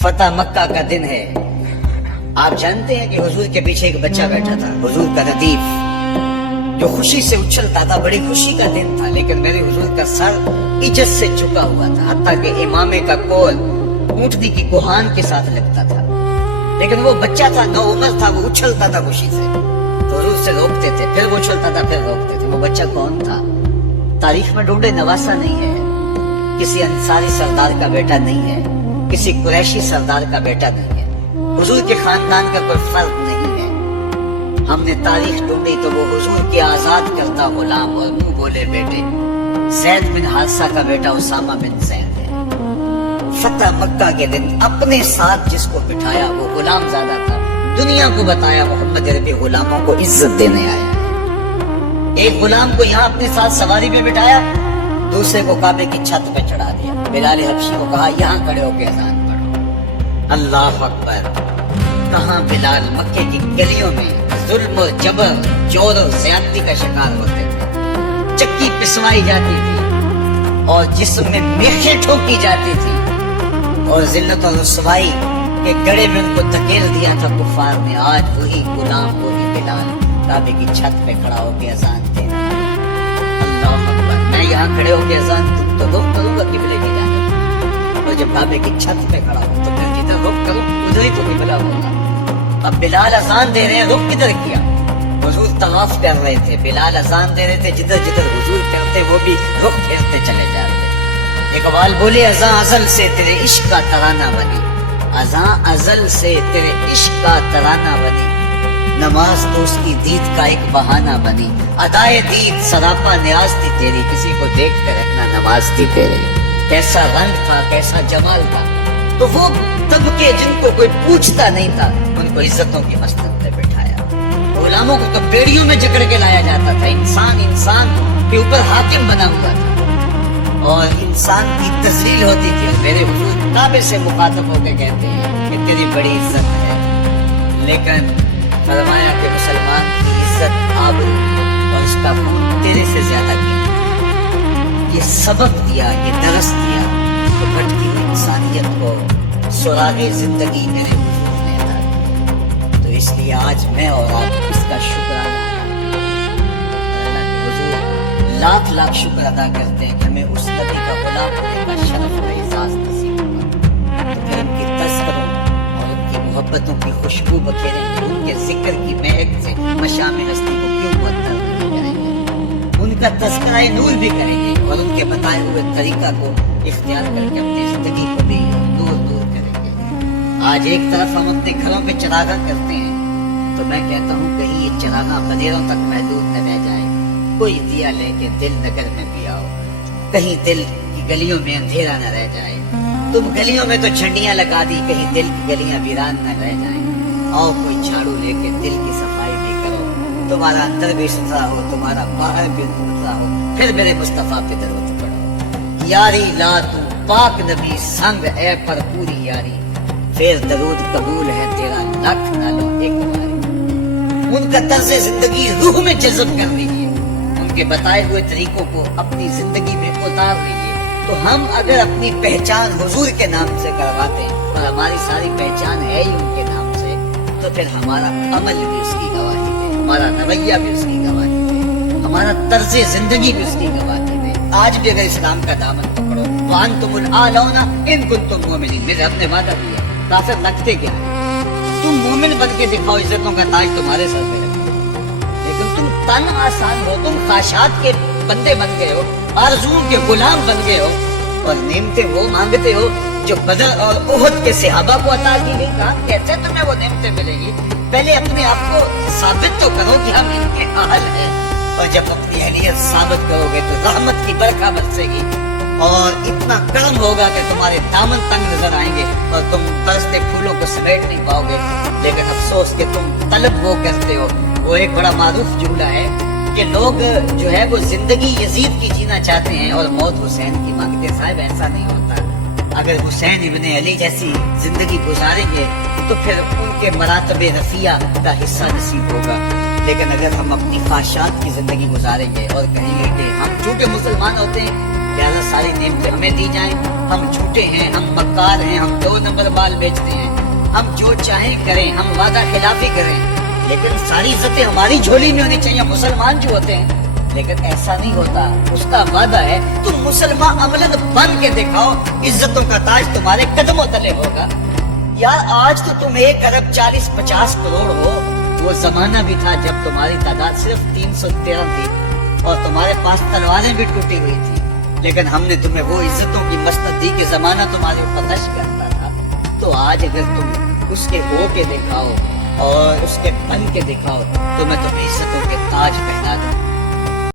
فتح مکہ کا دن ہے. آپ جانتے ہیں کہ حضور کے پیچھے ایک بچہ بیٹھا تھا, حضور کا ردیف, جو خوشی سے اچھلتا تھا. بڑی خوشی کا دن تھا, لیکن میرے حضور کا سر عجز سے جھکا ہوا تھا, حتیٰ کہ امامے کا کول اونٹنی کی کوہان کے ساتھ لگتا تھا. لیکن وہ بچہ تھا, نو عمر تھا, وہ اچھلتا تھا خوشی سے, تو حضور سے روکتے تھے, پھر وہ اچھلتا تھا, پھر روکتے تھے. وہ بچہ کون تھا؟ تاریخ میں ڈھونڈے, نواسا نہیں ہے, کسی انصاری سردار کا بیٹا نہیں ہے, کسی قریشی سردار کا بیٹا نہیں ہے, حضور کے خاندان کا کوئی فرد نہیں ہے. ہم نے تاریخ ڈھونڈی تو وہ حضور کے آزاد کرتا غلام اور منہ بولے بیٹے زید بن حارثہ کا بیٹا اسامہ بن زید ہے. فتح مکہ کے دن اپنے ساتھ جس کو بٹھایا وہ غلام زادہ تھا. دنیا کو بتایا محمد عربی غلاموں کو عزت دینے آیا. ایک غلام کو یہاں اپنے ساتھ سواری پہ بٹھایا, دوسرے کو کعبے کی چھت پہ چڑھا دیا. بلال حبشی کو کہا یہاں کھڑے ہو کے اذان پڑھو. اللہ اکبر. کہاں بلال مکے کی گلیوں میں ظلم اور جبر, چور اور زیادتی کا شکار ہوتے تھے. چکی پسوائی جاتی تھی اور جسم میں میخیں ٹھوکی جاتی تھی, اور ذلت اور رسوائی کے گڑے میں ان کو دھکیل دیا تھا کفار نے. آج وہی غلام, وہی بلال کعبے کی چھت پہ کھڑا ہو کے اذان دے رہا ہے. اللہ اکبر. میں یہاں کھڑے ہو کے اذان تو رخ کروں گا قبلے کی جانب, اور جب کعبے کی چھت پہ کھڑا ہوں تو پھر جدھر رخ کروں ادھر ہی تو قبلہ ہوگا. اب بلال اذان دے رہے ہیں, رخ کدھر کیا؟ حضور طواف کر رہے تھے, بلال اذان دے رہے تھے, جدھر جدھر حضور کرتے وہ بھی رخ پھیرتے چلے جاتے. اقبال بولے اذان ازل سے تیرے عشق کا ترانہ بنی, اذان ازل سے تیرے عشق کا ترانہ بنی, نماز تو اس کی دید کا ایک بہانہ بنی. ادائے دید سراپا نیاز تھی تیری, کسی کو دیکھ کر رکھنا نماز تھی تیری. کیسا رنگ تھا, کیسا جمال تھا. تو وہ طبقے جن کو کوئی پوچھتا نہیں تھا, ان کو عزتوں کی مسند پہ بٹھایا. غلاموں کو تو بیڑیوں میں جکڑ کے لایا جاتا تھا. انسان کے اوپر حاکم بنا ہوا تھا, اور انسان کی تذلیل ہوتی تھی. اور میرے حضور کعبے سے مخاطب ہو کے کہتے ہیں کہ تیری بڑی عزت ہے, لیکن فرمایا کہ مسلمان کی عزت آبرو اور اس کا خون تیرے سے زیادہ قیمتی. یہ سبق دیا, یہ درس دیا تو بھٹکی ہوئی انسانیت کو سراغ زندگی میرے حضور نے ادا کیا. تو اس لیے آج میں اور آپ اس کا شکرانہ اللہ کے حضور لاکھ لاکھ شکر ادا کرتے ہیں کہ ہمیں اس نبی کا غلام ہونے کا شرف و اعزاز نصیب ہوا. تو پھر ان کی تذکروں اور ان کی محبتوں کی خوشبو بکھیریں گے, ان کے ذکر کی مہک سے مشام ہستی کو کیوں معطل نہیں کریں گے. ان کا تذکرہ نور بھی کریں گے, اور ان کے بتائے ہوئے طریقہ کو اختیار کر کے اپنی زندگی کو بھی دور دور کریں گے. آج ایک طرف ہم اپنے گھروں میں چراغاں کرتے ہیں, تو میں کہتا ہوں کہیں یہ چراغاں بنیروں تک محدود نہ رہ جائے. کوئی دیا لے کے دل نگر میں بھی آؤ, کہیں دل کی گلیوں میں اندھیرا نہ رہ جائے. تم گلیوں میں تو جھنڈیاں لگا دی, کہیں دل کی گلیاں ویران نہ رہ جائیں. آؤ کوئی جھاڑو لے کے دل کی صفائی بھی کرو, تمہارا اندر بھی ستھرا ہو, تمہارا باہر بھی ستھرا ہو. پھر میرے مصطفیٰ پہ درود پڑھو. یاری لا تو پاک نبی سنگ اے پر پوری یاری, پھر درود قبول ہے تیرا لاکھ نہ لو ایک باری. ان کا طرز زندگی روح میں جذب کر لیجیے, ان کے بتائے ہوئے طریقوں کو اپنی زندگی میں اتار لیجیے. تو ہم اگر اپنی پہچان حضور کے نام سے کرواتے ہیں, اور ہماری ساری پہچان ہے ہی ان کے نام سے, تو پھر ہمارا عمل بھی اس کی گواہی دے, ہمارا رویہ بھی اس کی گواہی دے, ہمارا طرز زندگی بھی اس کی گواہی دے. آج بھی اگر اسلام کا دامن پکڑو تو انتم الاعلون ان کنتم مومنین. میرے رب نے وعدہ کیا, کافر لگتے کیا ہے, تم مومن بن کے دکھاؤ, عزتوں کا تاج تمہارے سر پہ رکھو. لیکن تم تن آسان ہو, تم خواہشات کے بندے بن گئے ہو, آرزوؤں کے غلام بن گئے ہو, اور نعمتیں وہ مانگتے ہو جو بدر اور احد کے صحابہ کو عطا کی گئی. کہاں کیسے تمہیں وہ نعمتیں ملے گی؟ پہلے اپنے آپ کو ثابت تو کرو کہ ہم ان کے اہل ہیں, اور جب اپنی اہلیت ثابت کرو گے تو رحمت کی برکھا برسے گی, اور اتنا کرم ہوگا کہ تمہارے دامن تنگ نظر آئیں گے, اور تم برستے پھولوں کو سمیٹ نہیں پاؤ گے. لیکن افسوس کہ تم طلب وہ کرتے ہو. وہ ایک بڑا معروف جملہ ہے کہ لوگ جو ہے وہ زندگی یزید کی جینا چاہتے ہیں اور موت حسین کی مانگتے. صاحب ایسا نہیں ہوتا. اگر حسین ابن علی جیسی زندگی گزاریں گے تو پھر ان کے مراتب رفیع کا حصہ نصیب ہوگا. لیکن اگر ہم اپنی خواہشات کی زندگی گزاریں گے اور کہیں گے کہ ہم چونکہ مسلمان ہوتے ہیں لہذا ساری نعمتیں ہمیں دی جائیں. ہم جھوٹے ہیں, ہم مکار ہیں, ہم 2 نمبر بال بیچتے ہیں, ہم جو چاہیں کریں, ہم وعدہ خلافی کریں, لیکن ساری عزتیں ہماری جھولی میں ہونی چاہیے. مسلمان جو ہوتے ہیں, لیکن ایسا نہیں ہوتا. اس کا وعدہ ہے تم مسلمان عملاً بن کے دکھاؤ, عزتوں کا تاج تمہارے قدموں تلے ہوگا. یار آج تو تم 1 ارب 40-50 کروڑ ہو. وہ زمانہ بھی تھا جب تمہاری تعداد صرف 313 تھی اور تمہارے پاس تلواریں بھی ٹوٹی ہوئی تھی, لیکن ہم نے تمہیں وہ عزتوں کی مسند دی کہ زمانہ تمہارے اوپر تش کرتا تھا. تو آج اگر تم اس کے ہو کے دکھاؤ اور اس کے بن کے دکھاؤ تو میں تمہیں عزتوں کے تاج پہنا دوں.